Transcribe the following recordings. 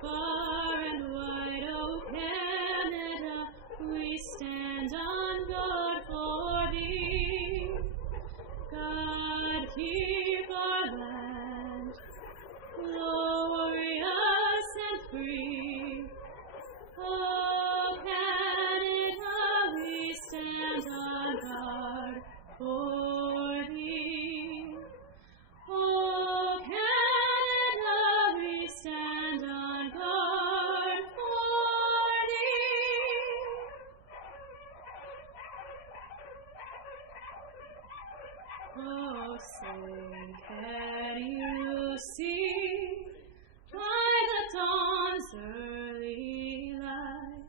far and wide, O Canada, we stand on guard for thee. God, keep our land glorious and free. O Canada, we stand on guard for thee. O Canada, we stand on guard for thee. Oh, say, can you see by the dawn's early light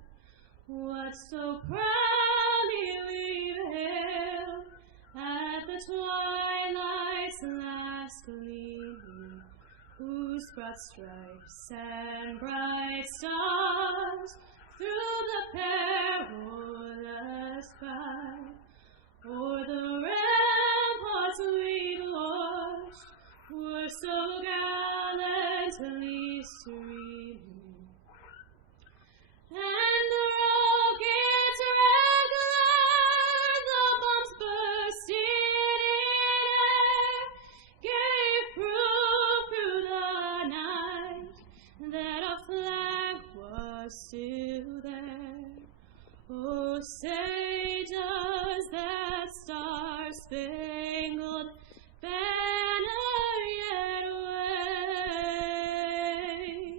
what so proudly we hailed at the twilight's last gleaming, whose broad stripes and bright stars through the perilous fight o'er the ramparts we watched were so gallantly streaming. And the rockets regular, the bombs bursting in air, gave proof through the night that our flag was still there. Oh, say does that star-spangled banner yet wave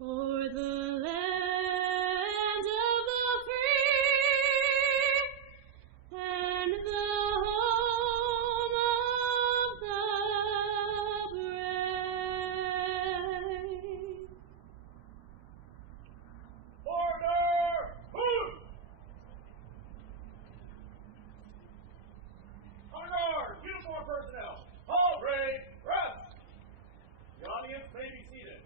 o'er the land of the free and the home of the brave? Order! Move! On guard! Uniform personnel! All grade, rest! The audience may be seated.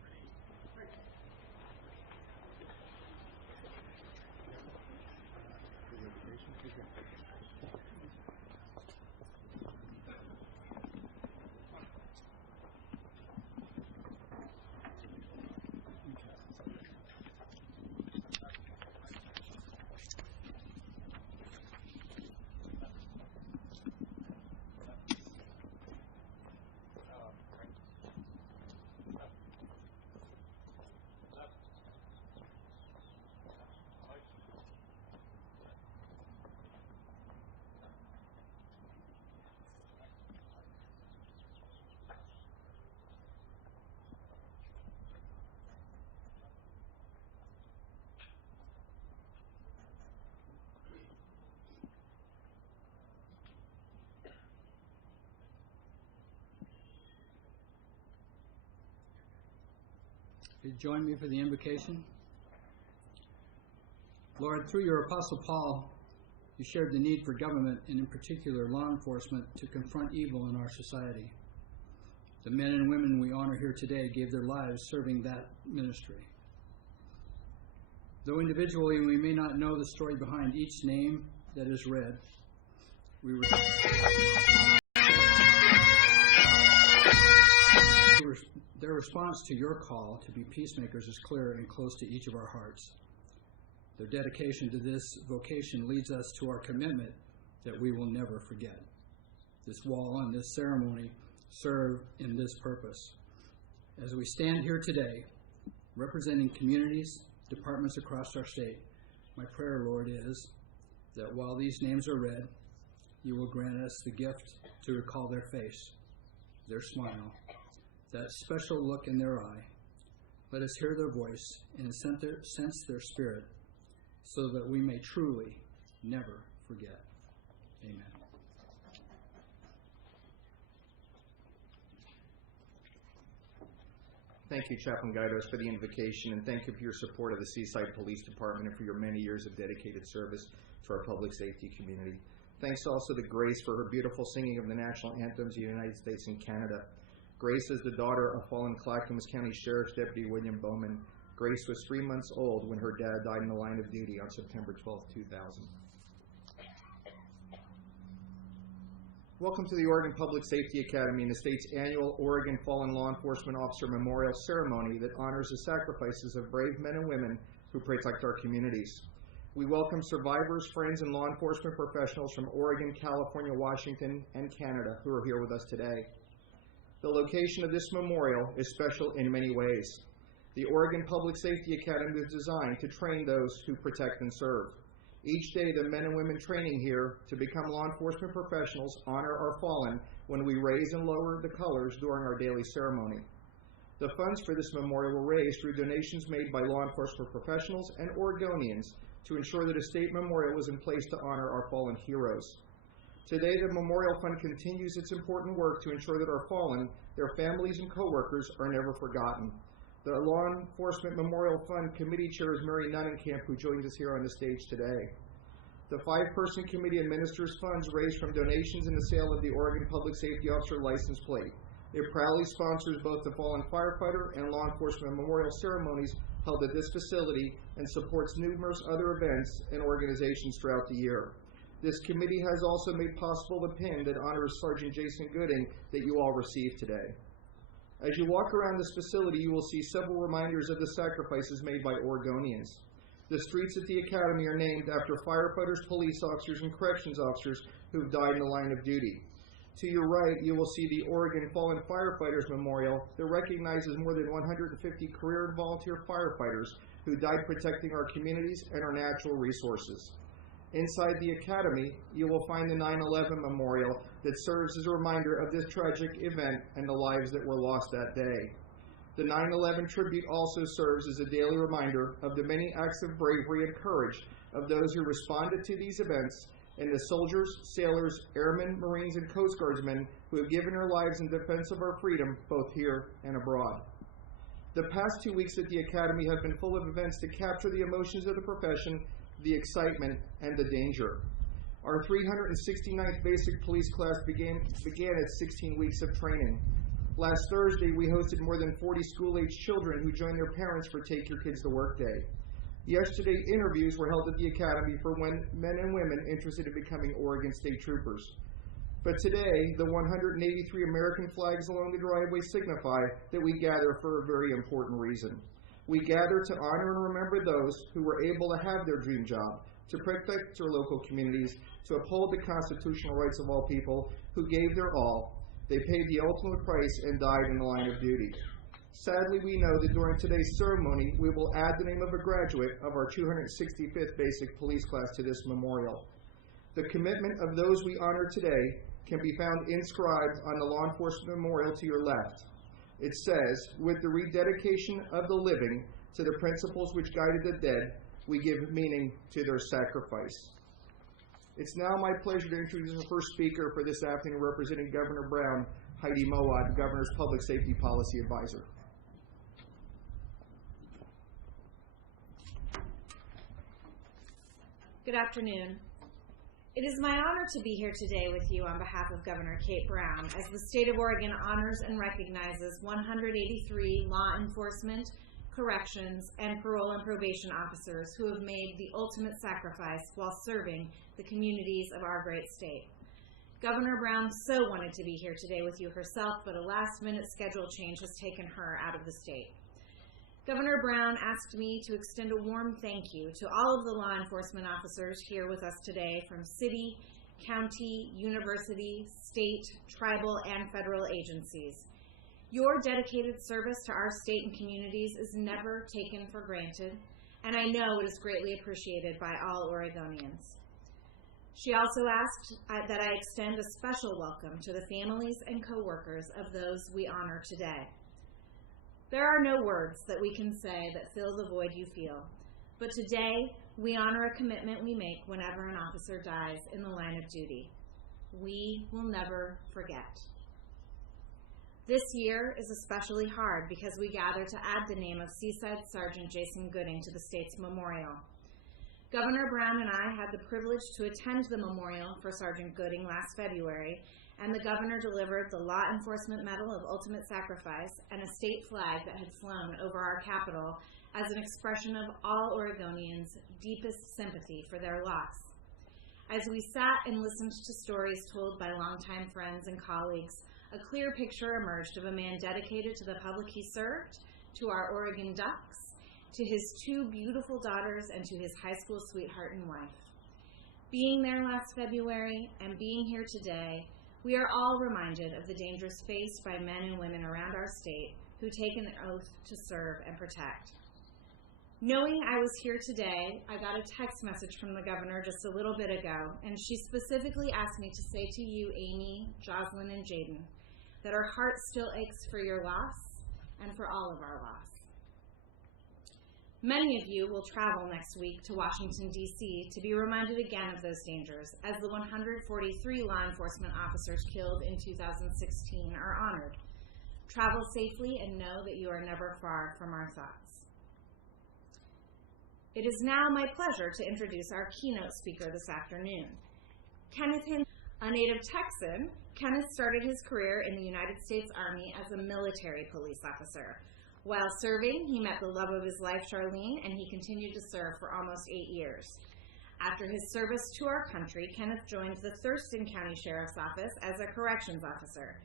Please join me for the invocation. Lord, through your Apostle Paul, you shared the need for government, and in particular law enforcement, to confront evil in our society. The men and women we honor here today gave their lives serving that ministry. Though individually we may not know the story behind each name that is read, their response to your call to be peacemakers is clear and close to each of our hearts. Their dedication to this vocation leads us to our commitment that we will never forget. This wall and this ceremony serve in this purpose. As we stand here today, representing communities, departments across our state, my prayer, Lord, is that while these names are read, you will grant us the gift to recall their face, their smile, that special look in their eye. Let us hear their voice and sense their spirit, so that we may truly never forget. Amen. Thank you, Chaplain Guidos, for the invocation, and thank you for your support of the Seaside Police Department and for your many years of dedicated service to our public safety community. Thanks also to Grace for her beautiful singing of the national anthems of the United States and Canada. Grace is the daughter of fallen Clackamas County Sheriff's Deputy William Bowman. Grace was 3 months old when her dad died in the line of duty on September 12, 2000. Welcome to the Oregon Public Safety Academy and the state's annual Oregon Fallen Law Enforcement Officer Memorial Ceremony that honors the sacrifices of brave men and women who protect our communities. We welcome survivors, friends, and law enforcement professionals from Oregon, California, Washington, and Canada who are here with us today. The location of this memorial is special in many ways. The Oregon Public Safety Academy was designed to train those who protect and serve. Each day, the men and women training here to become law enforcement professionals honor our fallen when we raise and lower the colors during our daily ceremony. The funds for this memorial were raised through donations made by law enforcement professionals and Oregonians to ensure that a state memorial was in place to honor our fallen heroes. Today, the Memorial Fund continues its important work to ensure that our fallen, their families, and coworkers are never forgotten. The Law Enforcement Memorial Fund Committee Chair is Mary Nunnenkamp, who joins us here on the stage today. The 5-person committee administers funds raised from donations and the sale of the Oregon Public Safety Officer license plate. It proudly sponsors both the fallen firefighter and law enforcement memorial ceremonies held at this facility and supports numerous other events and organizations throughout the year. This committee has also made possible the pin that honors Sergeant Jason Gooding that you all received today. As you walk around this facility, you will see several reminders of the sacrifices made by Oregonians. The streets at the Academy are named after firefighters, police officers, and corrections officers who have died in the line of duty. To your right, you will see the Oregon Fallen Firefighters Memorial that recognizes more than 150 career and volunteer firefighters who died protecting our communities and our natural resources. Inside the Academy, you will find the 9/11 Memorial that serves as a reminder of this tragic event and the lives that were lost that day. The 9/11 tribute also serves as a daily reminder of the many acts of bravery and courage of those who responded to these events and the soldiers, sailors, airmen, Marines, and Coast Guardsmen who have given their lives in defense of our freedom both here and abroad. The past 2 weeks at the Academy have been full of events to capture the emotions of the profession, the excitement, and the danger. Our 369th Basic Police class began its 16 weeks of training. Last Thursday, we hosted more than 40 school-age children who joined their parents for Take Your Kids to Work Day. Yesterday, interviews were held at the Academy for men and women interested in becoming Oregon State Troopers. But today, the 183 American flags along the driveway signify that we gather for a very important reason. We gather to honor and remember those who were able to have their dream job, to protect their local communities, to uphold the constitutional rights of all people who gave their all. They paid the ultimate price and died in the line of duty. Sadly, we know that during today's ceremony, we will add the name of a graduate of our 265th Basic Police class to this memorial. The commitment of those we honor today can be found inscribed on the Law Enforcement Memorial to your left. It says, "With the rededication of the living to the principles which guided the dead, we give meaning to their sacrifice." It's now my pleasure to introduce the first speaker for this afternoon, representing Governor Brown, Heidi Mowat, the Governor's Public Safety Policy Advisor. Good afternoon. It is my honor to be here today with you on behalf of Governor Kate Brown as the state of Oregon honors and recognizes 183 law enforcement, corrections, and parole and probation officers who have made the ultimate sacrifice while serving the communities of our great state. Governor Brown so wanted to be here today with you herself, but a last-minute schedule change has taken her out of the state. Governor Brown asked me to extend a warm thank you to all of the law enforcement officers here with us today from city, county, university, state, tribal, and federal agencies. Your dedicated service to our state and communities is never taken for granted, and I know it is greatly appreciated by all Oregonians. She also asked that I extend a special welcome to the families and coworkers of those we honor today. There are no words that we can say that fill the void you feel, but today we honor a commitment we make whenever an officer dies in the line of duty. We will never forget. This year is especially hard because we gather to add the name of Seaside Sergeant Jason Gooding to the state's memorial. Governor Brown and I had the privilege to attend the memorial for Sergeant Gooding last February, and the governor delivered the Law Enforcement Medal of Ultimate Sacrifice and a state flag that had flown over our capital as an expression of all Oregonians' deepest sympathy for their loss. As we sat and listened to stories told by longtime friends and colleagues, a clear picture emerged of a man dedicated to the public he served, to our Oregon Ducks, to his 2 beautiful daughters, and to his high school sweetheart and wife. Being there last February and being here today, we are all reminded of the dangers faced by men and women around our state who take an oath to serve and protect. Knowing I was here today, I got a text message from the governor just a little bit ago, and she specifically asked me to say to you, Amy, Jocelyn, and Jaden, that her heart still aches for your loss and for all of our loss. Many of you will travel next week to Washington, D.C. to be reminded again of those dangers as the 143 law enforcement officers killed in 2016 are honored. Travel safely and know that you are never far from our thoughts. It is now my pleasure to introduce our keynote speaker this afternoon. Kenneth Hinson, a native Texan, Kenneth started his career in the United States Army as a military police officer. While serving, he met the love of his life, Charlene, and he continued to serve for almost 8 years. After his service to our country, Kenneth joined the Thurston County Sheriff's Office as a corrections officer.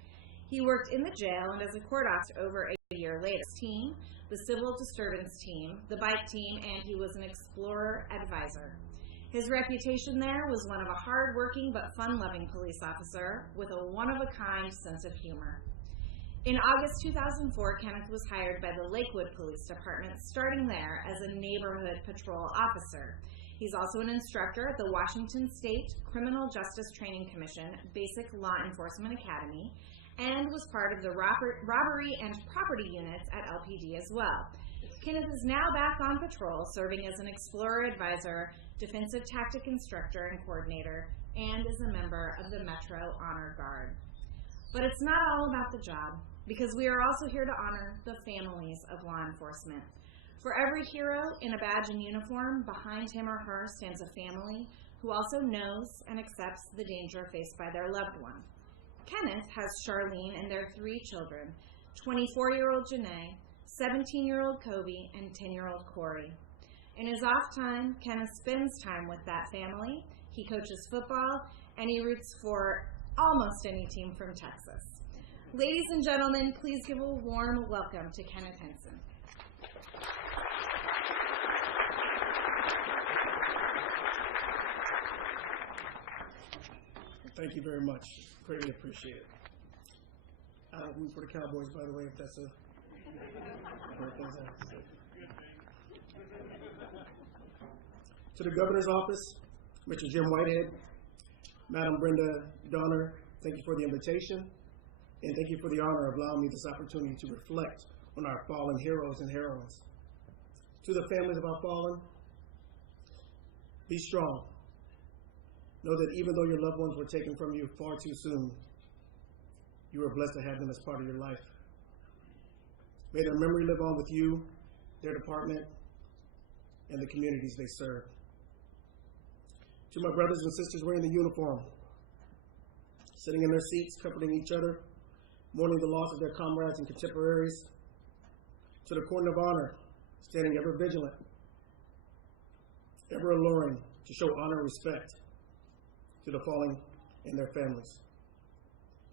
He worked in the jail and as a court officer over a year later. Team, the civil disturbance team, the bike team, and he was an explorer advisor. His reputation there was one of a hard-working but fun-loving police officer with a one-of-a-kind sense of humor. In August 2004, Kenneth was hired by the Lakewood Police Department, starting there as a neighborhood patrol officer. He's also an instructor at the Washington State Criminal Justice Training Commission Basic Law Enforcement Academy, and was part of the robbery and property units at LPD as well. Kenneth is now back on patrol, serving as an explorer advisor, defensive tactic instructor and coordinator, and is a member of the Metro Honor Guard. But it's not all about the job, because we are also here to honor the families of law enforcement. For every hero in a badge and uniform, behind him or her stands a family who also knows and accepts the danger faced by their loved one. Kenneth has Charlene and their 3 children, 24-year-old Janae, 17-year-old Kobe, and 10-year-old Corey. In his off time, Kenneth spends time with that family. He coaches football, and he roots for almost any team from Texas. Ladies and gentlemen, please give a warm welcome to Kenneth Hinson. Thank you very much. Greatly appreciate it. I root for the Cowboys, by the way, if that's a To the Governor's Office, Mr. Jim Whitehead, Madam Brenda Donner, thank you for the invitation, and thank you for the honor of allowing me this opportunity to reflect on our fallen heroes and heroines. To the families of our fallen, be strong. Know that even though your loved ones were taken from you far too soon, you are blessed to have them as part of your life. May their memory live on with you, their department, and the communities they serve. To my brothers and sisters wearing the uniform, sitting in their seats, comforting each other, mourning the loss of their comrades and contemporaries. To the Cordon of Honor, standing ever vigilant, ever alluring to show honor and respect to the fallen and their families.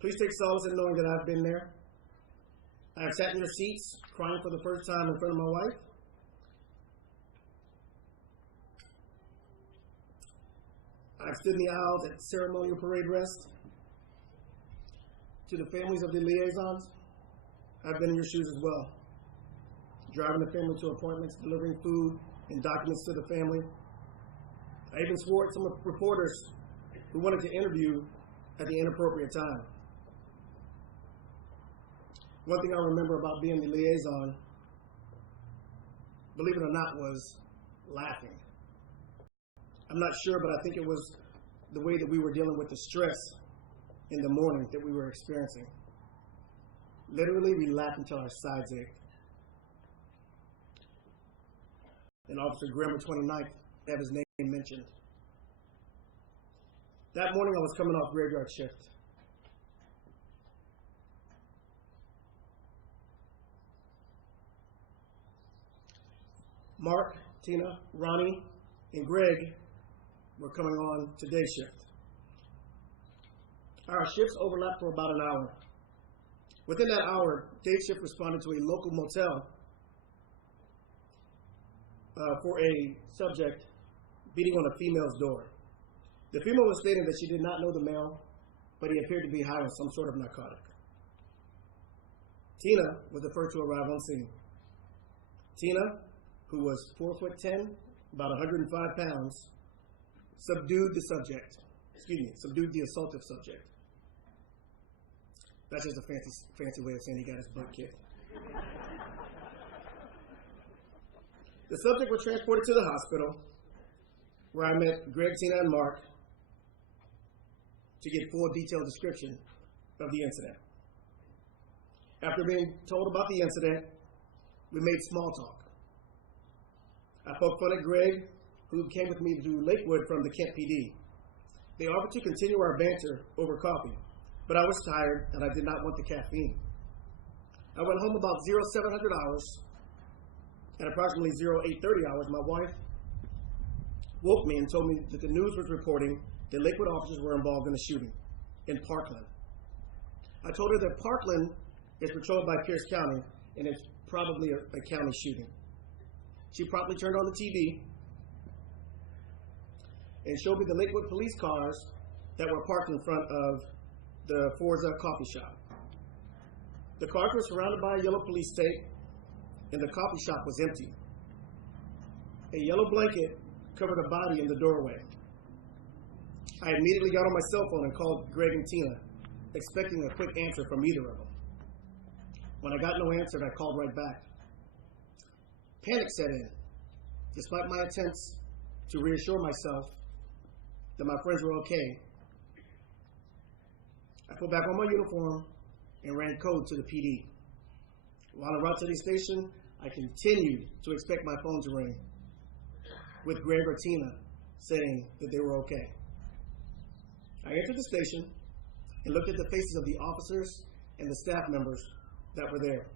Please take solace in knowing that I've been there. I have sat in your seats, crying for the first time in front of my wife. I've stood in the aisles at ceremonial parade rest. To the families of the liaisons, I've been in your shoes as well. Driving the family to appointments, delivering food and documents to the family. I even swore at some reporters who wanted to interview at the inappropriate time. One thing I remember about being the liaison, believe it or not, was laughing. I'm not sure, but I think it was the way that we were dealing with the stress in the morning that we were experiencing. Literally, we laughed until our sides ached. And Officer Grammer 29th had his name mentioned. That morning I was coming off graveyard shift. Mark, Tina, Ronnie, and Greg were coming on to day shift. Our shifts overlapped for about an hour. Within that hour, day shift responded to a local motel for a subject beating on a female's door. The female was stating that she did not know the male, but he appeared to be high on some sort of narcotic. Tina was the first to arrive on scene. Tina, who was 4'10", about 105 pounds, subdued the assaultive subject. That's just a fancy way of saying he got his butt kicked. The subject was transported to the hospital, where I met Greg, Tina, and Mark to get full detailed description of the incident. After being told about the incident, we made small talk. I poked fun at Greg, who came with me to Lakewood from the Kent PD. They offered to continue our banter over coffee, but I was tired and I did not want the caffeine. I went home about 0700 hours. At approximately 0830 hours, my wife woke me and told me that the news was reporting that Lakewood officers were involved in a shooting in Parkland. I told her that Parkland is patrolled by Pierce County and it's probably a county shooting. She promptly turned on the TV and showed me the Lakewood police cars that were parked in front of the Forza coffee shop. The cars were surrounded by a yellow police tape, and the coffee shop was empty. A yellow blanket covered a body in the doorway. I immediately got on my cell phone and called Greg and Tina, expecting a quick answer from either of them. When I got no answer, I called right back. Panic set in, despite my attempts to reassure myself that my friends were okay. I put back on my uniform and ran code to the PD. While en route to the station, I continued to expect my phone to ring, with Greg or Tina saying that they were okay. I entered the station and looked at the faces of the officers and the staff members that were there.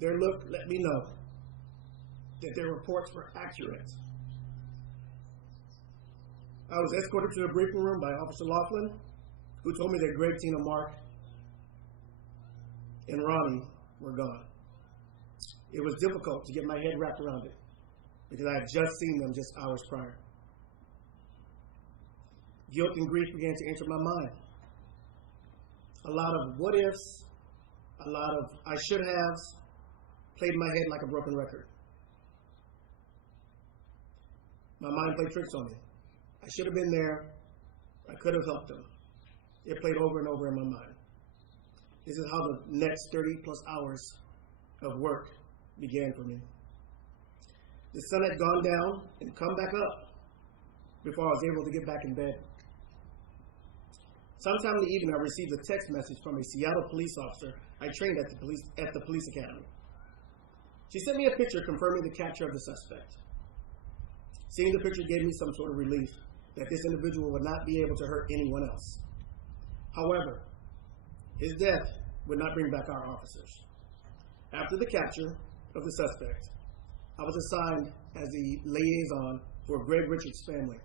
Their look let me know that their reports were accurate. I was escorted to a briefing room by Officer Laughlin, who told me that Greg, Tina, Mark, and Ronnie were gone. It was difficult to get my head wrapped around it because I had just seen them just hours prior. Guilt and grief began to enter my mind. A lot of what ifs, a lot of I should haves played in my head like a broken record. My mind played tricks on me. I should have been there. I could have helped them. It played over and over in my mind. This is how the next 30 plus hours of work began for me. The sun had gone down and come back up before I was able to get back in bed. Sometime in the evening, I received a text message from a Seattle police officer I trained at the police academy. She sent me a picture confirming the capture of the suspect. Seeing the picture gave me some sort of relief that this individual would not be able to hurt anyone else. However, his death would not bring back our officers. After the capture of the suspect, I was assigned as the liaison for Greg Richards' family.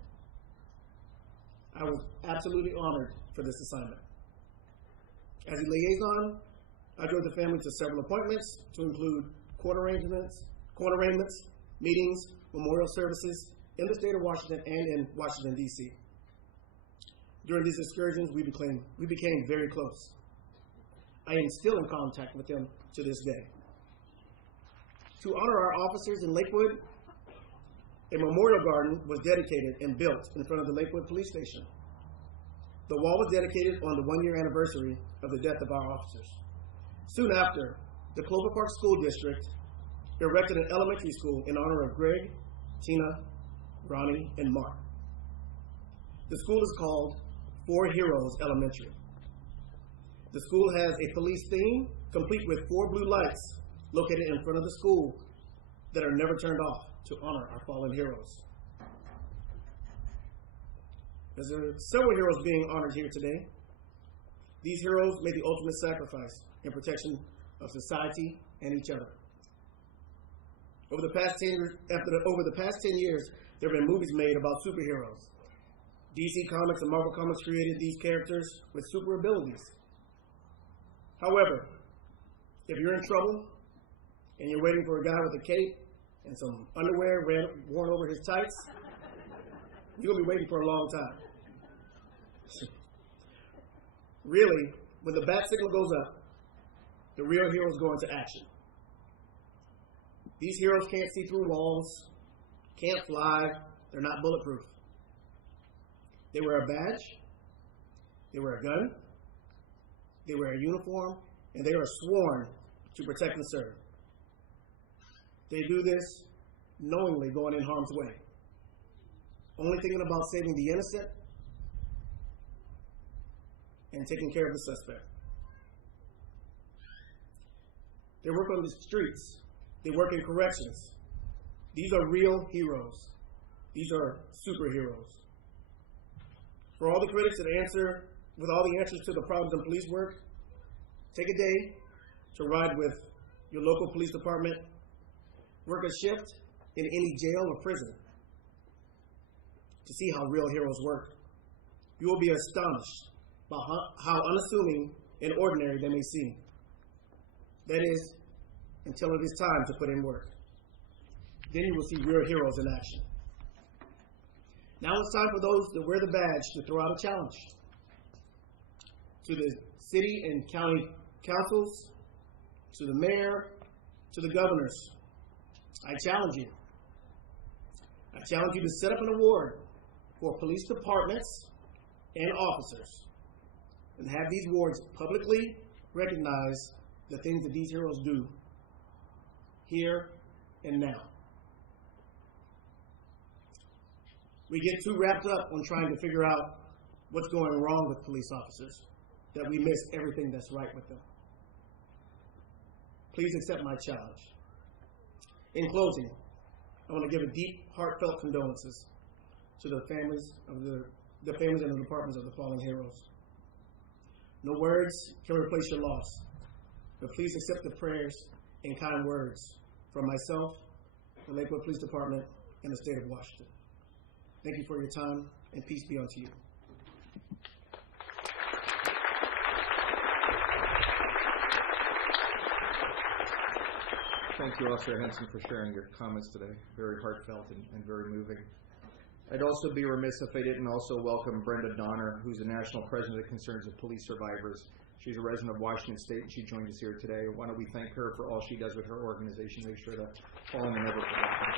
I was absolutely honored for this assignment. As a liaison, I drove the family to several appointments to include court arrangements, meetings, memorial services in the state of Washington and in Washington, D.C. During these excursions, we became very close. I am still in contact with them to this day. To honor our officers in Lakewood, a memorial garden was dedicated and built in front of the Lakewood Police Station. The wall was dedicated on the one-year anniversary of the death of our officers. Soon after, the Clover Park School District erected an elementary school in honor of Greg, Tina, Ronnie, and Mark. The school is called Four Heroes Elementary. The school has a police theme, complete with 4 blue lights located in front of the school that are never turned off to honor our fallen heroes. There are several heroes being honored here today. These heroes made the ultimate sacrifice and protection of society and each other. Over the past 10 years, there have been movies made about superheroes. DC Comics and Marvel Comics created these characters with super abilities. However, if you're in trouble and you're waiting for a guy with a cape and some underwear worn over his tights, you're going to be waiting for a long time. Really, when the bat signal goes up, the real heroes go into action. These heroes can't see through walls, can't fly, they're not bulletproof. They wear a badge, they wear a gun, they wear a uniform, and they are sworn to protect and serve. They do this knowingly going in harm's way, only thinking about saving the innocent and taking care of the suspect. They work on the streets. They work in corrections. These are real heroes. These are superheroes. For all the critics that answer with all the answers to the problems in police work, take a day to ride with your local police department, work a shift in any jail or prison to see how real heroes work. You will be astonished by how unassuming and ordinary they may seem. That is, until it is time to put in work. Then you will see real heroes in action. Now it's time for those that wear the badge to throw out a challenge. To the city and county councils, to the mayor, to the governors, I challenge you. I challenge you to set up an award for police departments and officers and have these awards publicly recognize the things that these heroes do here and now. We get too wrapped up on trying to figure out what's going wrong with police officers that we miss everything that's right with them. Please accept my challenge. In closing, I want to give a deep, heartfelt condolences to the families of the families and the departments of the fallen heroes. No words can replace your loss, but please accept the prayers and kind words from myself, the Lakewood Police Department, and the state of Washington. Thank you for your time, and peace be unto you. Thank you, Officer Henson, for sharing your comments today. Very heartfelt and very moving. I'd also be remiss if I didn't also welcome Brenda Donner, who's the National President of the Concerns of Police Survivors. She's a resident of Washington State, and she joined us here today. Why don't we thank her for all she does with her organization, make sure that fallen are never forgotten.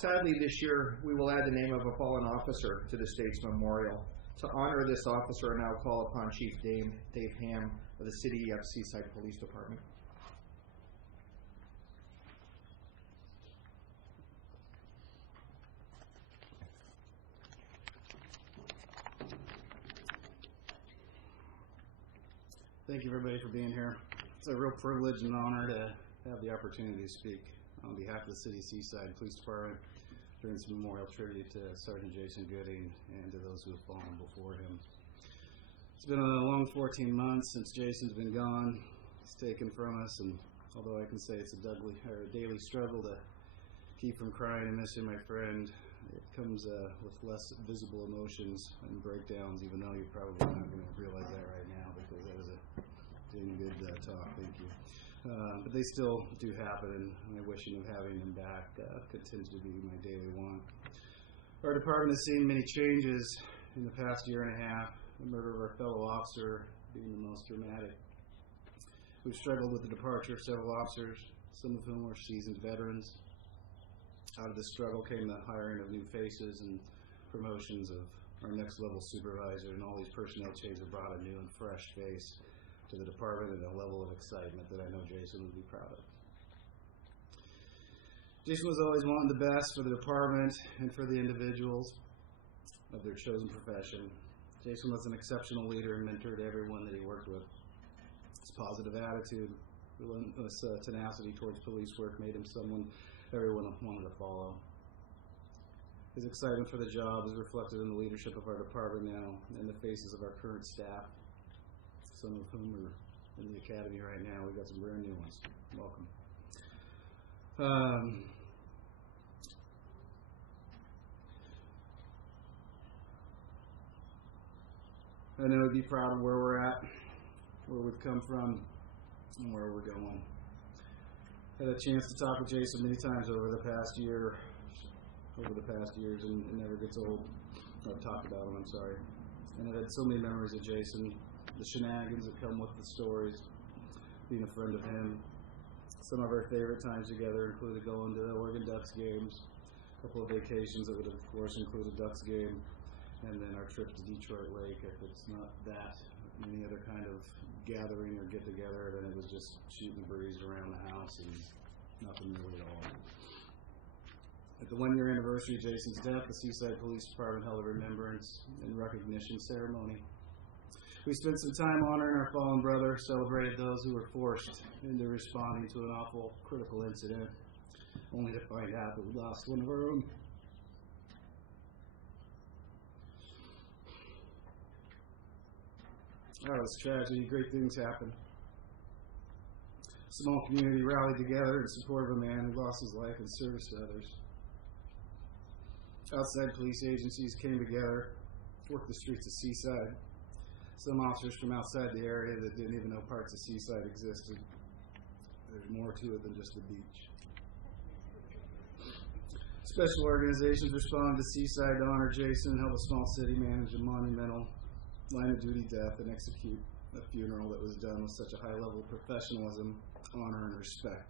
Sadly, this year, we will add the name of a fallen officer to the state's memorial. To honor this officer, I now call upon Chief Dave Ham of the City of Seaside Police Department. Thank you, everybody, for being here. It's a real privilege and honor to have the opportunity to speak on behalf of the City of Seaside Police Department during this memorial tribute to Sergeant Jason Gooding and to those who have fallen before him. It's been a long 14 months since Jason's been gone. He's taken from us, and although I can say it's a daily struggle to keep from crying and missing my friend, it comes with less visible emotions and breakdowns, even though you're probably not going to realize that right now because that was a dang good talk. Thank you. But they still do happen, and my wishing of having them back continues to be my daily want. Our department has seen many changes in the past year and a half, the murder of our fellow officer being the most dramatic. We've struggled with the departure of several officers, some of whom are seasoned veterans. Out of this struggle came the hiring of new faces and promotions of our next level supervisor, and all these personnel changes have brought a new and fresh face to the department and a level of excitement that I know Jason would be proud of. Jason was always wanting the best for the department and for the individuals of their chosen profession. Jason was an exceptional leader and mentor to everyone that he worked with. His positive attitude, relentless tenacity towards police work made him someone everyone wanted to follow. His excitement for the job is reflected in the leadership of our department now and the faces of our current staff, some of whom are in the academy right now. We've got some brand new ones. Welcome. I know he'd be proud of where we're at, where we've come from, and where we're going. I had a chance to talk with Jason many times over the past years, and it never gets old. I've talked about him, I'm sorry. And I've had so many memories of Jason, the shenanigans that come with the stories, being a friend of him. Some of our favorite times together included going to the Oregon Ducks games, a couple of vacations that would, of course, include a Ducks game, and then our trip to Detroit Lake. If it's not that, any other kind of gathering or get-together, then it was just shooting the breeze around the house and nothing really at all. At the one-year anniversary of Jason's death, the Seaside Police Department held a remembrance and recognition ceremony. We spent some time honoring our fallen brother, celebrated those who were forced into responding to an awful, critical incident, only to find out that we lost one of our own. Out of this tragedy, great things happened. A small community rallied together in support of a man who lost his life in service to others. Outside police agencies came together, worked the streets of Seaside. Some officers from outside the area that didn't even know parts of Seaside existed. There's more to it than just the beach. Special organizations responded to Seaside to honor Jason and help a small city manage a monumental line-of-duty death and execute a funeral that was done with such a high level of professionalism, honor, and respect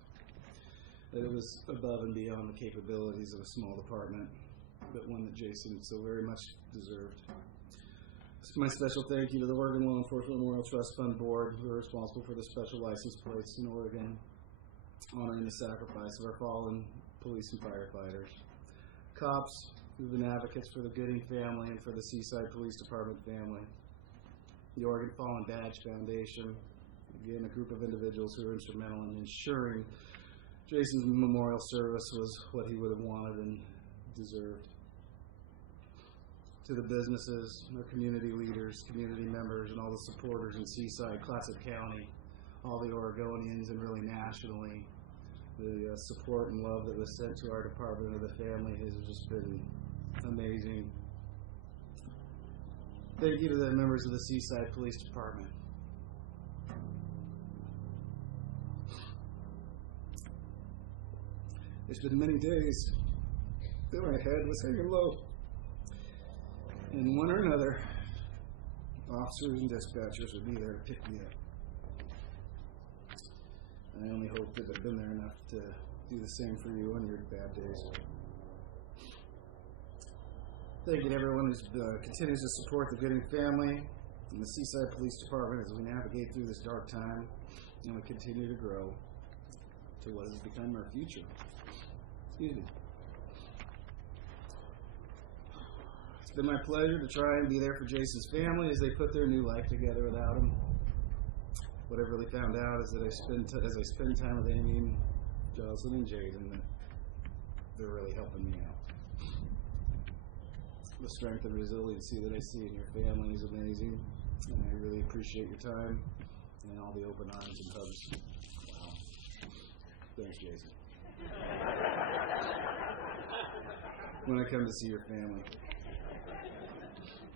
that it was above and beyond the capabilities of a small department, but one that Jason so very much deserved. My special thank you to the Oregon Law Enforcement Memorial Trust Fund Board, who are responsible for the special license plates in Oregon, honoring the sacrifice of our fallen police and firefighters. Cops, who've been advocates for the Gooding family and for the Seaside Police Department family. The Oregon Fallen Badge Foundation, again, a group of individuals who were instrumental in ensuring Jason's memorial service was what he would have wanted and deserved. To the businesses, our community leaders, community members, and all the supporters in Seaside, Clatsop County, all the Oregonians, and really nationally, the support and love that was sent to our department and the family has just been amazing. Thank you to the members of the Seaside Police Department. It's been many days that my head was hanging low. In one or another, officers and dispatchers would be there to pick me up. I only hope that I've been there enough to do the same for you on your bad days. Thank you to everyone who continues to support the Gooding family and the Seaside Police Department as we navigate through this dark time and we continue to grow to what has become our future. Excuse me. It's been my pleasure to try and be there for Jason's family as they put their new life together without him. What I've really found out is that as I spend time with Amy and Jocelyn and Jaden, that they're really helping me out. The strength and resiliency that I see in your family is amazing, and I really appreciate your time and all the open arms and hugs. Wow. Thanks, Jason. When I come to see your family.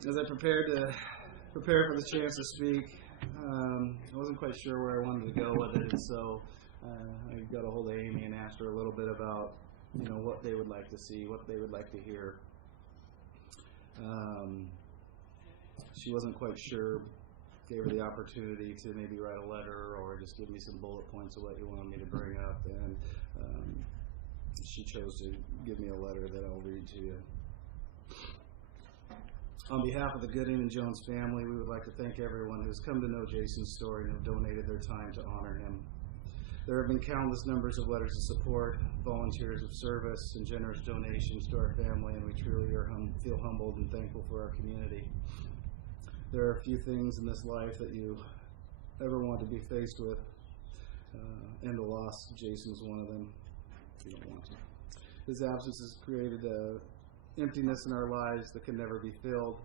As I prepared for the chance to speak, I wasn't quite sure where I wanted to go with it, and so I got a hold of Amy and asked her a little bit about, what they would like to see, what they would like to hear. She wasn't quite sure. Gave her the opportunity to maybe write a letter or just give me some bullet points of what you wanted me to bring up, and she chose to give me a letter that I'll read to you. On behalf of the Gooding and Jones family, we would like to thank everyone who has come to know Jason's story and have donated their time to honor him. There have been countless numbers of letters of support, volunteers of service, and generous donations to our family, and we truly feel humbled and thankful for our community. There are a few things in this life that you ever want to be faced with, and the loss of Jason is one of them, if you don't want to. His absence has created emptiness in our lives that can never be filled.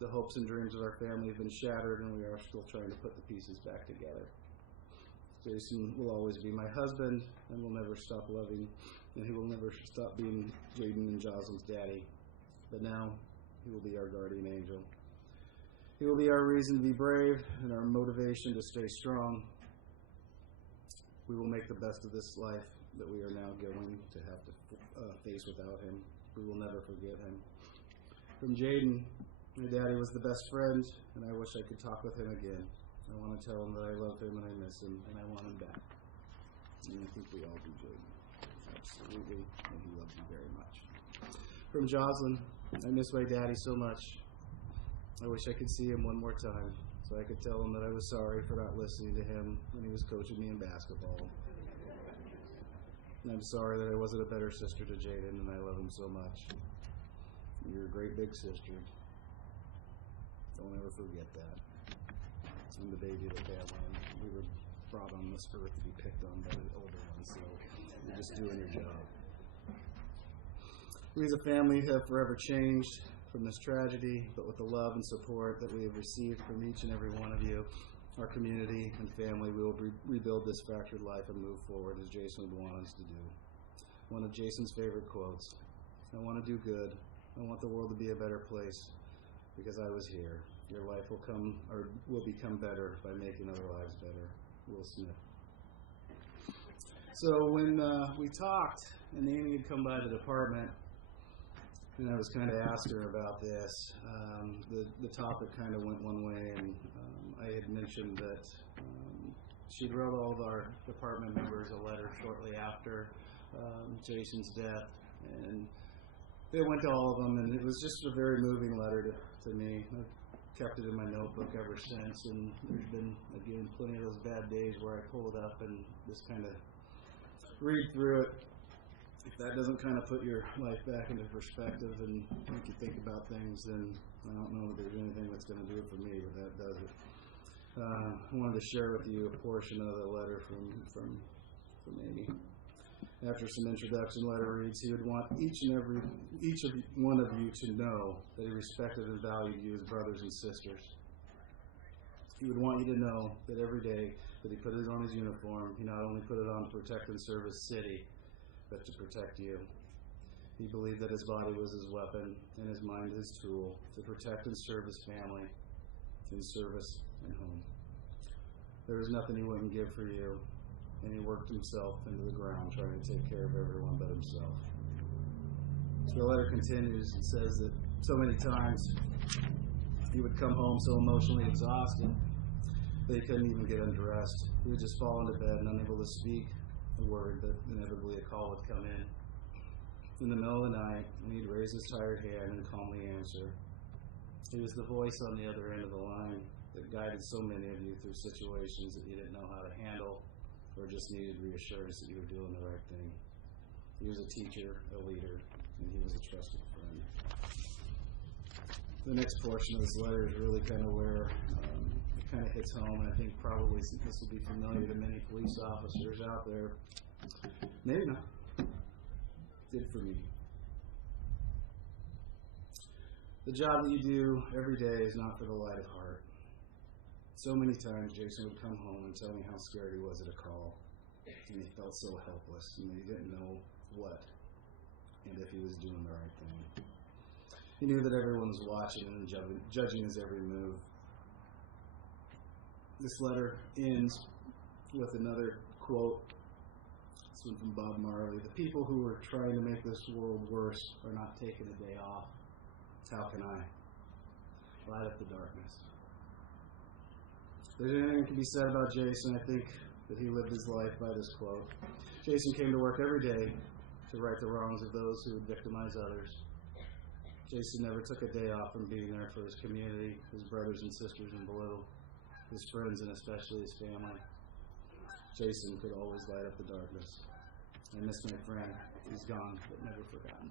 The hopes and dreams of our family have been shattered, and we are still trying to put the pieces back together. Jason will always be my husband, and will never stop loving, and he will never stop being Jaden and Jocelyn's daddy. But now, he will be our guardian angel. He will be our reason to be brave and our motivation to stay strong. We will make the best of this life that we are now going to have to face without him. We will never forget him. From Jaden, my daddy was the best friend, and I wish I could talk with him again. I want to tell him that I love him and I miss him, and I want him back. And I think we all do, Jaden. Absolutely, and he loves you very much. From Jocelyn, I miss my daddy so much. I wish I could see him one more time so I could tell him that I was sorry for not listening to him when he was coaching me in basketball. And I'm sorry that I wasn't a better sister to Jaden, and I love him so much. You're a great big sister. Don't ever forget that. I'm the baby of the family, and we were brought on this earth to be picked on by the older ones, so you're just doing your job. We as a family have forever changed from this tragedy, but with the love and support that we have received from each and every one of you, our community and family, we will rebuild this fractured life and move forward as Jason would want us to do. One of Jason's favorite quotes: I want to do good. I want the world to be a better place because I was here. Your life will become better by making other lives better. Will Smith. So when we talked, and Amy had come by the department, and I was kind of asking her about this, the topic kind of went one way, and I had mentioned that she'd wrote all of our department members a letter shortly after Jason's death, and it went to all of them, and it was just a very moving letter to me. I've kept it in my notebook ever since, and there's been, again, plenty of those bad days where I pull it up and just kind of read through it. If that doesn't kind of put your life back into perspective and make you think about things, then I don't know that there's anything that's going to do it for me, but that does it. I wanted to share with you a portion of the letter from Amy. After some introduction, letter reads, he would want each one of you to know that he respected and valued you as brothers and sisters. He would want you to know that every day that he put on his uniform, he not only put it on to protect and serve his city, but to protect you. He believed that his body was his weapon and his mind his tool to protect and serve his family in service and home. There was nothing he wouldn't give for you, and he worked himself into the ground trying to take care of everyone but himself. So the letter continues and says that so many times he would come home so emotionally exhausted that he couldn't even get undressed. He would just fall into bed and unable to speak a word, that inevitably a call would come in the middle of the night, and he'd raise his tired hand and calmly answer. He was the voice on the other end of the line that guided so many of you through situations that you didn't know how to handle or just needed reassurance that you were doing the right thing. He was a teacher, a leader, and he was a trusted friend. The next portion of this letter is really kind of where it kind of hits home, and I think probably this will be familiar to many police officers out there. Maybe not. Did for me. The job that you do every day is not for the light of heart. So many times Jason would come home and tell me how scared he was at a call, and he felt so helpless, and he didn't know what and if he was doing the right thing. He knew that everyone was watching and judging his every move. This letter ends with another quote. This one from Bob Marley. The people who are trying to make this world worse are not taking a day off. How can I? Light up the darkness. If there's anything that can be said about Jason, I think that he lived his life by this quote. Jason came to work every day to right the wrongs of those who would victimize others. Jason never took a day off from being there for his community, his brothers and sisters in blue, his friends, and especially his family. Jason could always light up the darkness. I miss my friend. He's gone, but never forgotten.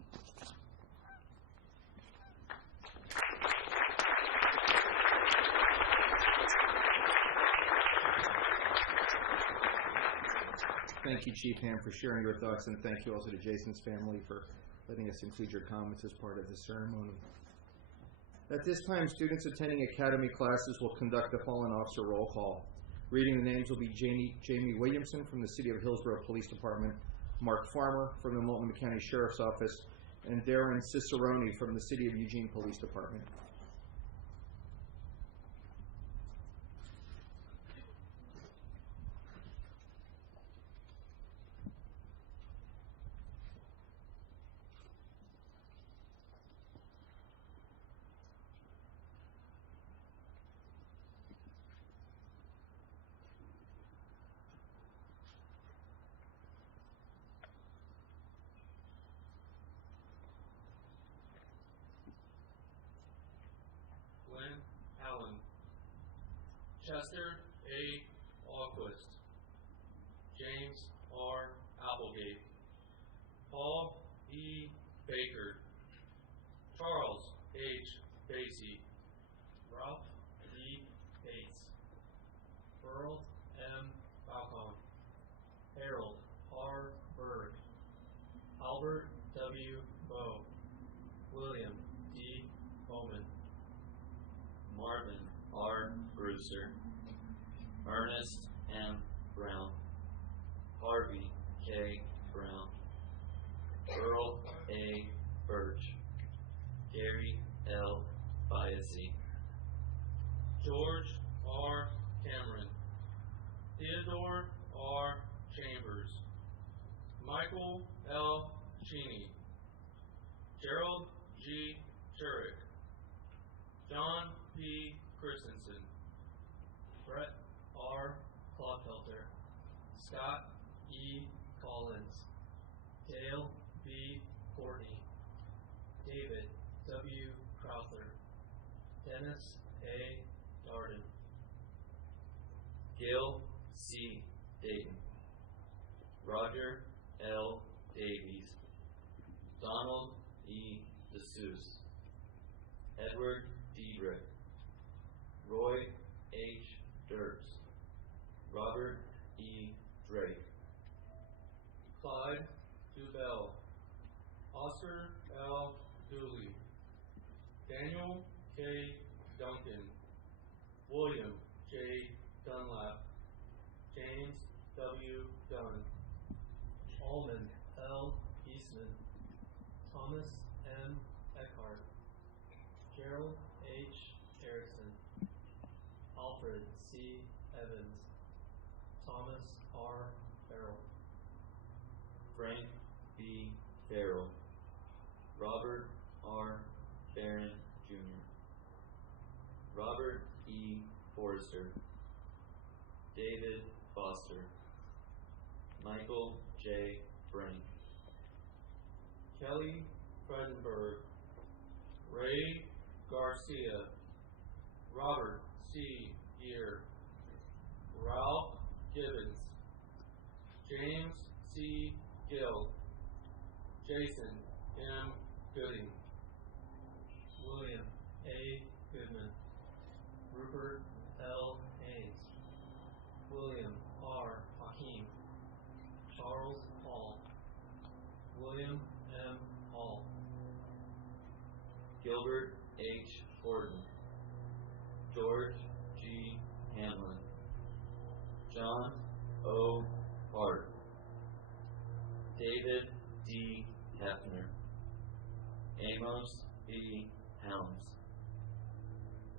Thank you, Chief Ham, for sharing your thoughts, and thank you also to Jason's family for letting us include your comments as part of the ceremony. At this time, students attending academy classes will conduct the fallen officer roll call. Reading the names will be Jamie Williamson from the City of Hillsborough Police Department, Mark Farmer from the Multnomah County Sheriff's Office, and Darren Cicerone from the City of Eugene Police Department. Allen, Chester A. Alquist, James R. Applegate, Paul E. Baker, Charles H. Basie, Ralph E. Bates, Burl M. Falcon, Harold R. Berg, Albert W. Bowe, William D. Bowman, Marvin R. Brewster, Ernest M. Brown, Harvey K. Brown, Earl A. Birch, Gary L. Biasi, George R. Cameron, Theodore R. Chambers, Michael L. Cheney, Gerald G. Churick, John P. Christensen, Brett R. Clodfelter, Scott E. Collins, Dale B. Courtney, David W. Crowther, Dennis A. Darden, Gil C. Dayton, Roger L. Davies, Donald E. DeSuze, Edward Diedrich, Roy H. Dirks, Robert E. Drake, Clyde Dubell, Oscar L. Dooley, Daniel K. Duncan, William J. Dunlap, James W. Dunn, Almond L. Eastman, Thomas M. Eckhart, Gerald H. Erickson, Alfred C. Evans, Thomas R. Farrell, Frank B. Farrell, Robert R. Barron, Jr., Robert E. Forrester, David Foster, Michael J. Frank, Kelly Fredenberg, Ray Garcia, Robert C. Gear, Ralph Gibbons, James C. Gill, Jason M. Gooding, William A. Goodman, Rupert L. Haynes, William R. Hakeem, Charles Hall, William M. Hall, Gilbert H. Gordon, George G. Hamlin, John O. Hart, David D. Hefner, Amos B. Helms,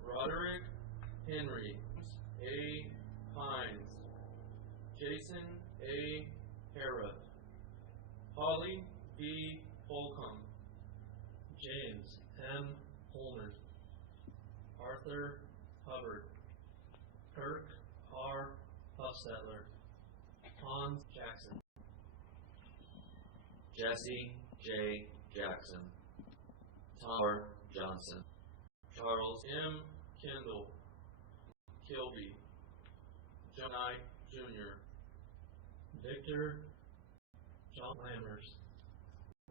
Roderick Henry A. Hines, Jason A. Harrod, Holly B. Holcomb, James M. Holman, Arthur Hubbard, Kirk R. Huffstetler, Hans Jackson, Jesse J. Jackson, Tom R. Johnson, Charles M. Kendall, Kilby, John I. Jr., Victor John Lammers,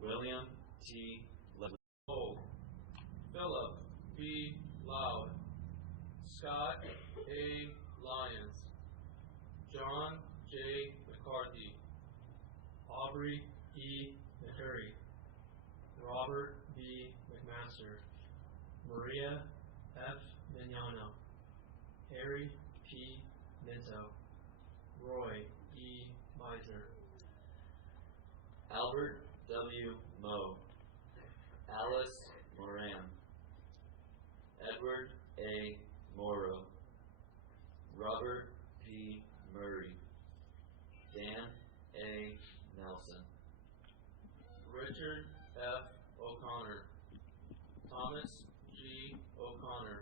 William T. Levin, Philip B. Loud, Scott A. Lyons, John J. McCarthy, Aubrey E. McCurry, Robert B. McMaster, Maria F. Mignano, Harry P. Minto, Roy E. Miser, Albert W. Moe, Alice Moran, Edward A. Morrow, Robert P. Murray, Dan A. Nelson, Richard F. O'Connor, Thomas G. O'Connor,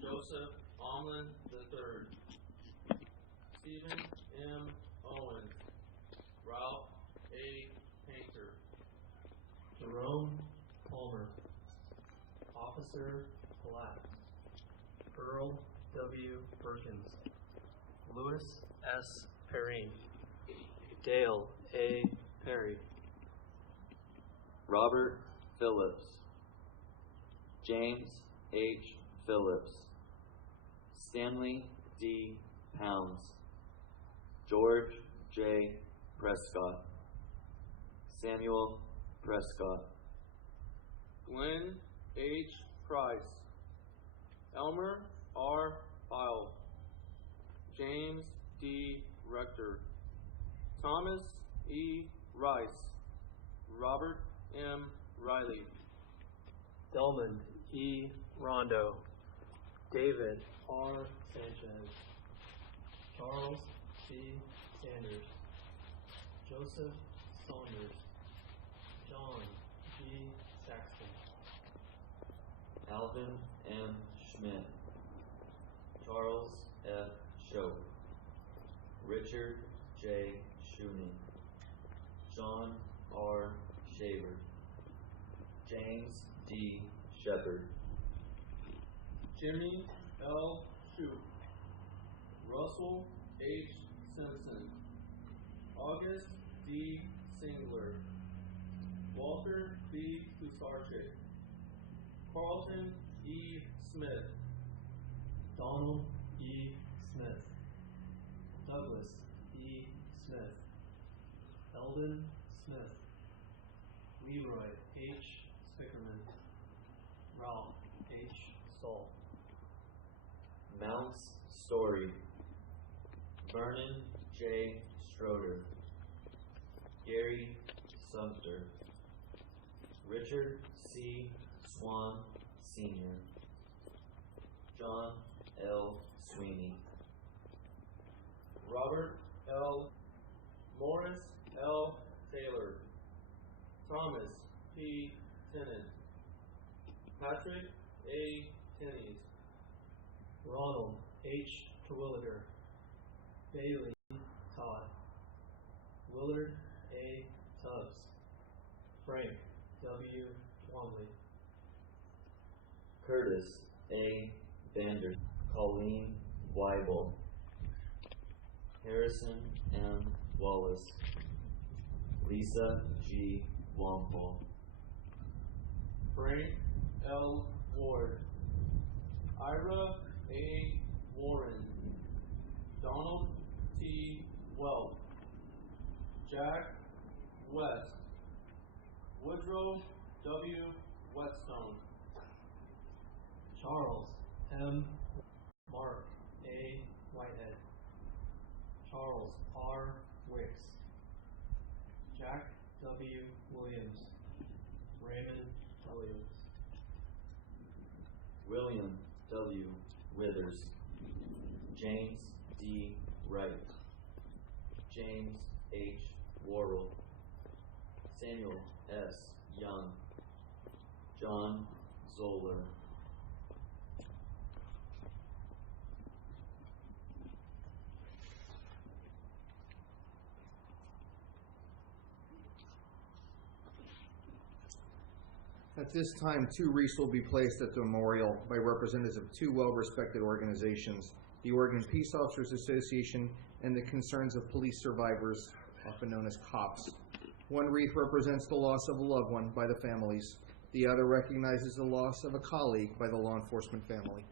Joseph Omlin III, Stephen M. Owen, Ralph A. Painter, Jerome Palmer, Officer Platt, Earl W. Perkins, Louis S. Perrine, Dale A. Perry, Robert Phillips, James H. Phillips, Stanley D. Pounds, George J. Prescott, Samuel Prescott, Glenn H. Price, Elmer R. File, James D. Rector, Thomas E. Rice, Robert M. Riley, Delmond E. Rondo, David R. Sanchez, Charles C. Sanders, Joseph Saunders, John G. Saxton, Alvin M. Schmidt, Charles F. Shope, Richard J. Schuning, John R. Shaver, James D. Shepard, Jimmy L. Shoup, Russell H. Simpson, August D. Singler, Walter B. Kusarchik, Carlton E. Smith, Donald E. Smith, Douglas E. Smith, Eldon Smith, Leroy H. Spickerman, Ralph H. Saul, Mounts Story, Vernon J. Stroder, Gary Sumter, Richard C. Swan Sr., John L. Sweeney, Robert L. Morris L. Taylor, Thomas P. Tennant, Patrick A. Tenney, Ronald H. Terwilliger, Bailey Todd, Willard A. Tubbs, Frank W. Twombly, Curtis A. Vander, Colleen Weibel, Harrison M. Wallace, Lisa G. Wampole, Frank L. Ward, Ira A. Warren, Donald T. Welp, Jack West, Woodrow W. Whetstone, Charles M. Mark A. Whitehead, Charles R. Wicks, Jack W. Williams, Raymond Williams, William W. Withers, James D. Wright, James H. Worrell, Samuel S. Young, John Zoller, At this time, 2 wreaths will be placed at the memorial by representatives of 2 well-respected organizations, the Oregon Peace Officers Association and the Concerns of Police Survivors, often known as COPS. 1 wreath represents the loss of a loved one by the families. The other recognizes the loss of a colleague by the law enforcement family.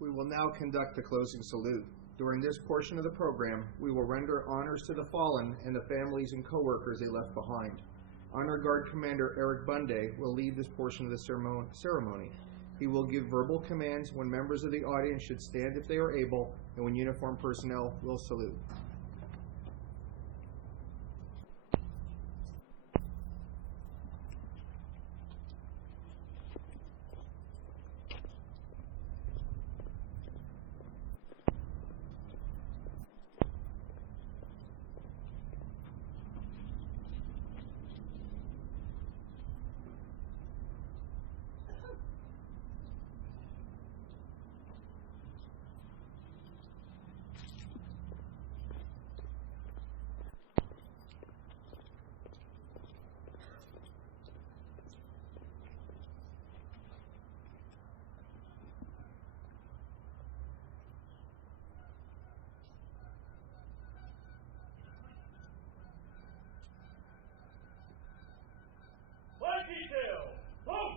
We will now conduct the closing salute. During this portion of the program, we will render honors to the fallen and the families and coworkers they left behind. Honor Guard Commander Eric Bunday will lead this portion of the ceremony. He will give verbal commands when members of the audience should stand if they are able, and when uniformed personnel will salute. Flight detail, close!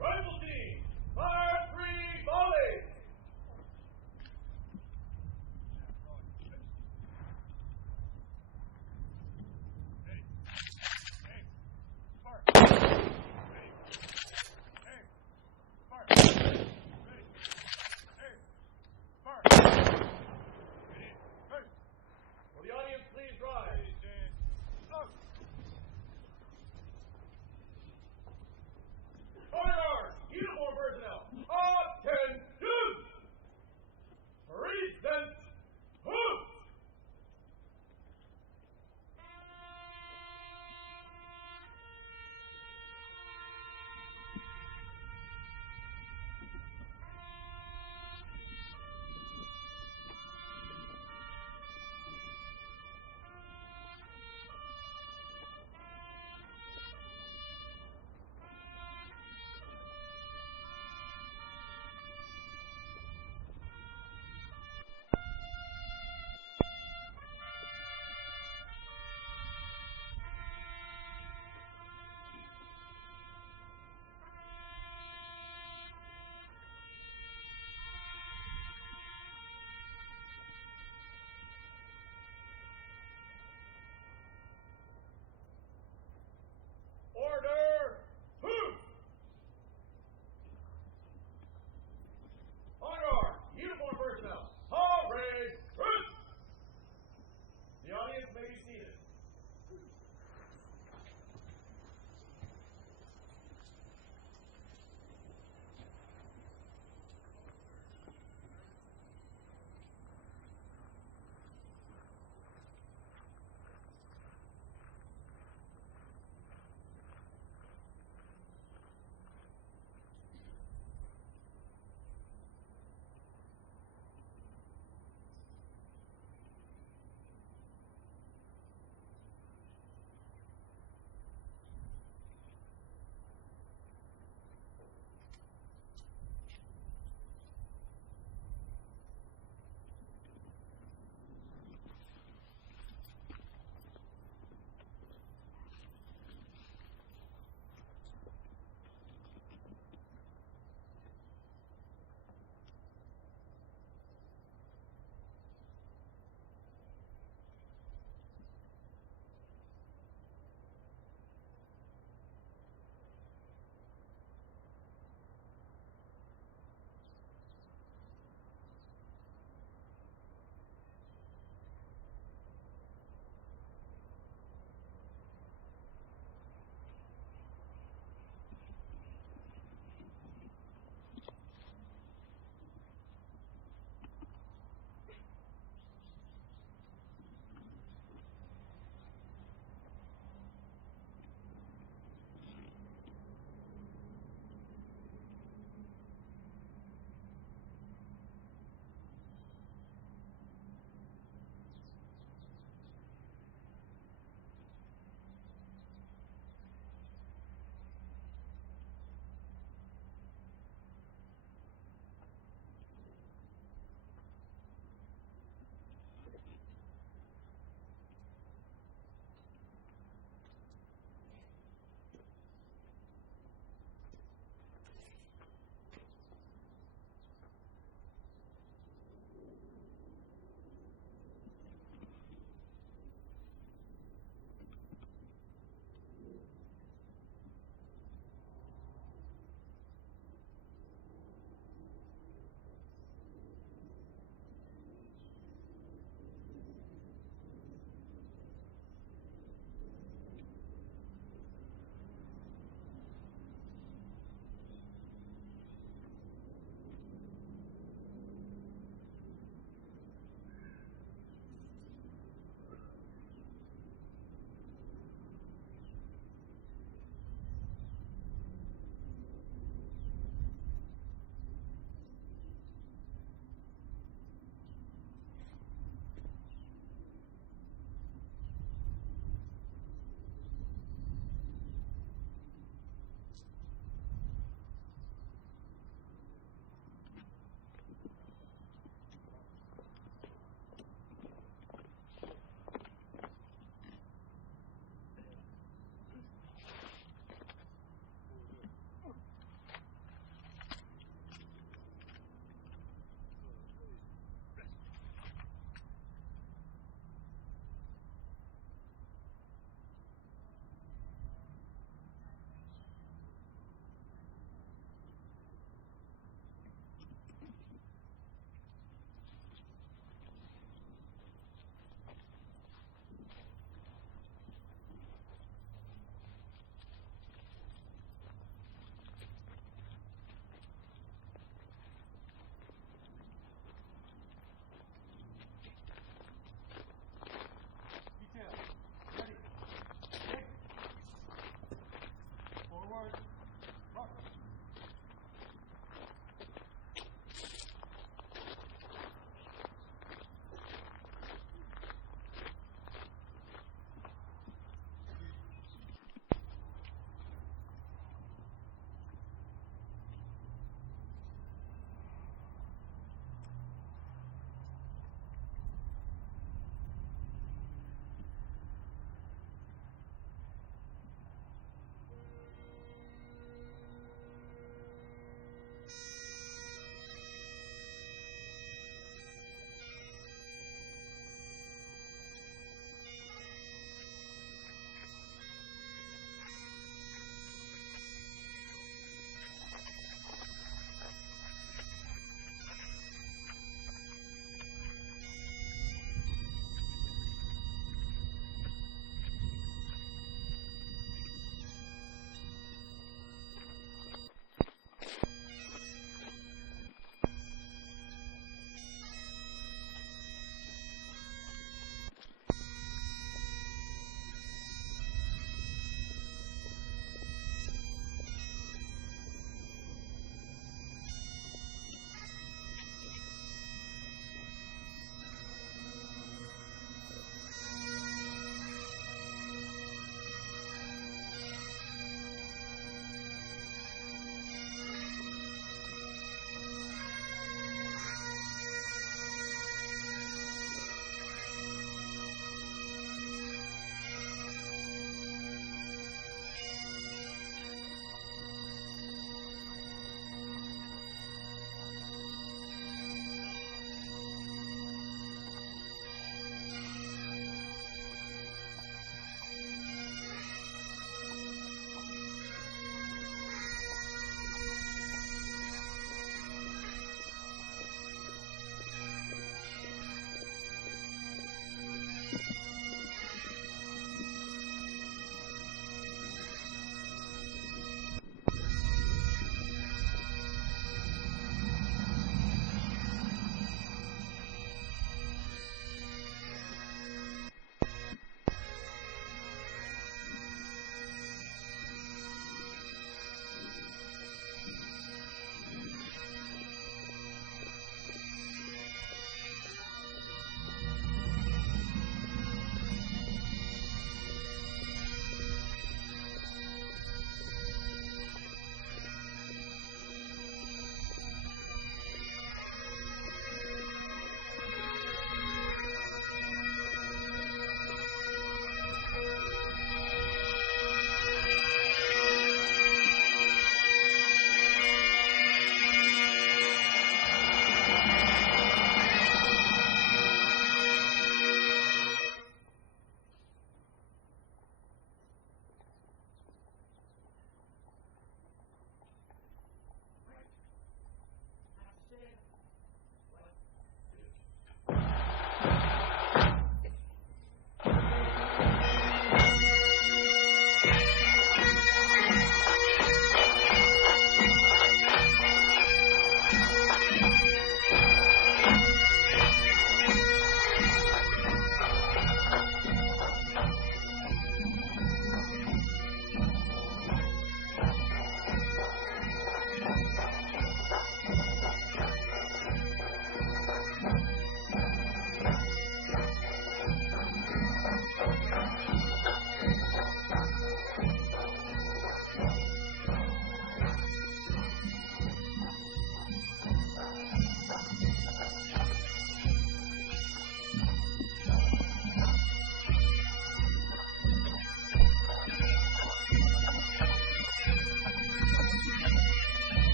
Rifle team, fire 3 volleys! Will the audience please rise? Honor Guard, uniform personnel, attention! Present, move! Order, move! Honor Guard, uniform personnel, parade, truce! The audience may be seated.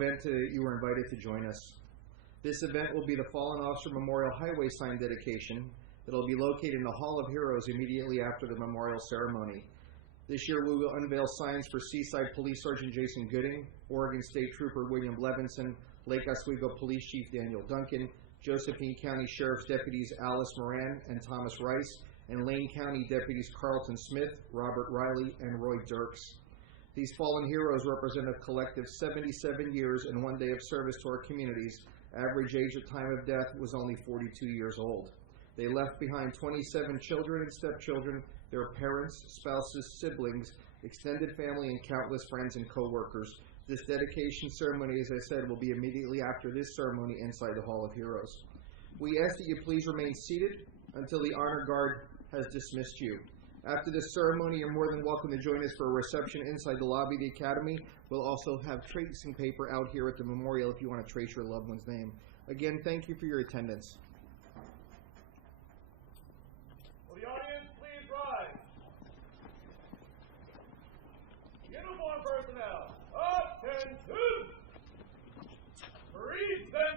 event, you were invited to join us. This event will be the Fallen Officer Memorial Highway sign dedication that will be located in the Hall of Heroes immediately after the memorial ceremony. This year we will unveil signs for Seaside Police Sergeant Jason Gooding, Oregon State Trooper William Levinson, Lake Oswego Police Chief Daniel Duncan, Josephine County Sheriff's Deputies Alice Moran and Thomas Rice, and Lane County Deputies Carlton Smith, Robert Riley, and Roy Dirks. These fallen heroes represent a collective 77 years and 1 day of service to our communities. Average age at time of death was only 42 years old. They left behind 27 children and stepchildren, their parents, spouses, siblings, extended family, and countless friends and co-workers. This dedication ceremony, as I said, will be immediately after this ceremony inside the Hall of Heroes. We ask that you please remain seated until the Honor Guard has dismissed you. After this ceremony, you're more than welcome to join us for a reception inside the lobby of the Academy. We'll also have tracing paper out here at the memorial if you want to trace your loved one's name. Again, thank you for your attendance. Will the audience please rise? Uniform personnel, attention! Present!